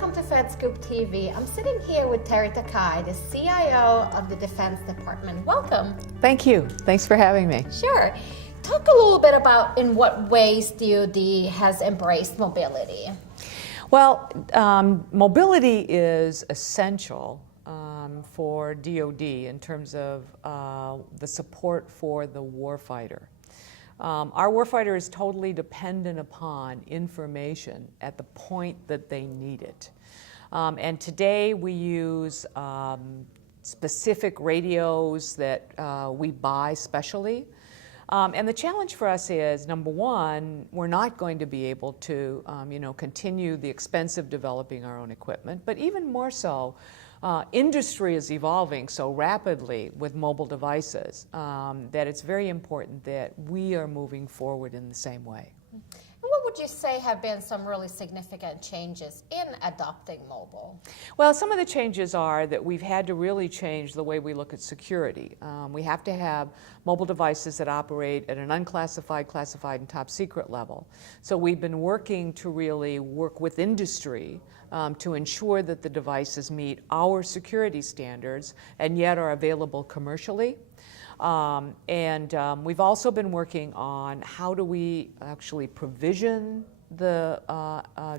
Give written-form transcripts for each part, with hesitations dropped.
welcome to FedScoopTV. I'm sitting here with Teri Takai, the CIO of the Defense Department. Welcome. Thank you. Thanks for having me. Sure. Talk a little bit about in what ways DOD has embraced mobility. Well, mobility is essential for DOD in terms of the support for the warfighter. Our warfighter is totally dependent upon information at the point that they need it. And today we use specific radios that we buy specially. And the challenge for us is, number one, we're not going to be able to continue the expense of developing our own equipment, but even more so, industry is evolving so rapidly with mobile devices that it's very important that we are moving forward in the same way. And what would you say have been some really significant changes in adopting mobile? Well, some of the changes are that we've had to really change the way we look at security. We have to have mobile devices that operate at an unclassified, classified, and top secret level. So we've been working to really work with industry to ensure that the devices meet our security standards and yet are available commercially. We've also been working on how do we actually provision the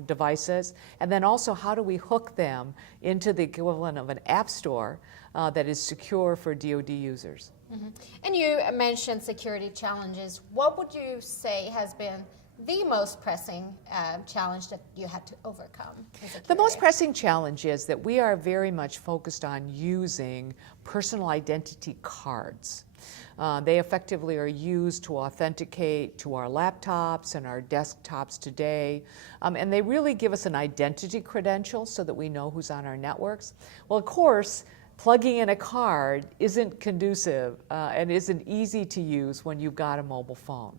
devices, and then also how do we hook them into the equivalent of an app store that is secure for DOD users. Mm-hmm. And you mentioned security challenges. What would you say has been the most pressing challenge that you had to overcome? The most pressing challenge is that we are very much focused on using personal identity cards. They effectively are used to authenticate to our laptops and our desktops today, and they really give us an identity credential so that we know who's on our networks. Well, of course, plugging in a card isn't conducive and isn't easy to use when you've got a mobile phone.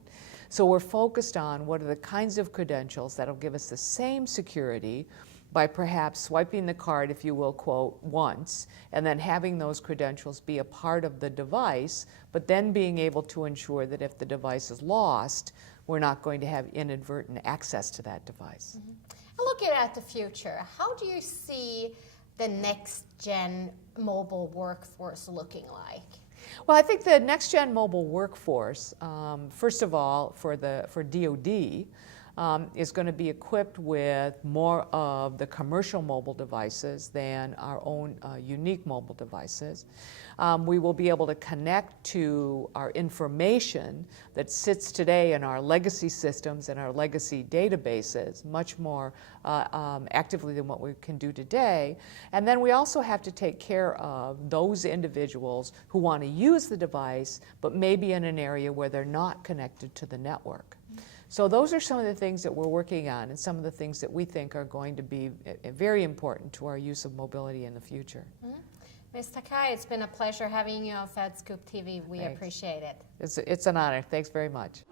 So we're focused on what are the kinds of credentials that'll give us the same security by perhaps swiping the card, if you will, quote, once, and then having those credentials be a part of the device, but then being able to ensure that if the device is lost, we're not going to have inadvertent access to that device. Mm-hmm. And looking at the future, how do you see the next-gen mobile workforce looking like? Well, I think the next-gen mobile workforce, first of all, for DOD, is going to be equipped with more of the commercial mobile devices than our own unique mobile devices. We will be able to connect to our information that sits today in our legacy systems and our legacy databases much more actively than what we can do today. And then we also have to take care of those individuals who want to use the device but maybe in an area where they're not connected to the network. So those are some of the things that we're working on and some of the things that we think are going to be very important to our use of mobility in the future. Mm-hmm. Ms. Takai, it's been a pleasure having you on FedScoopTV. We appreciate it. It's an honor. Thanks very much.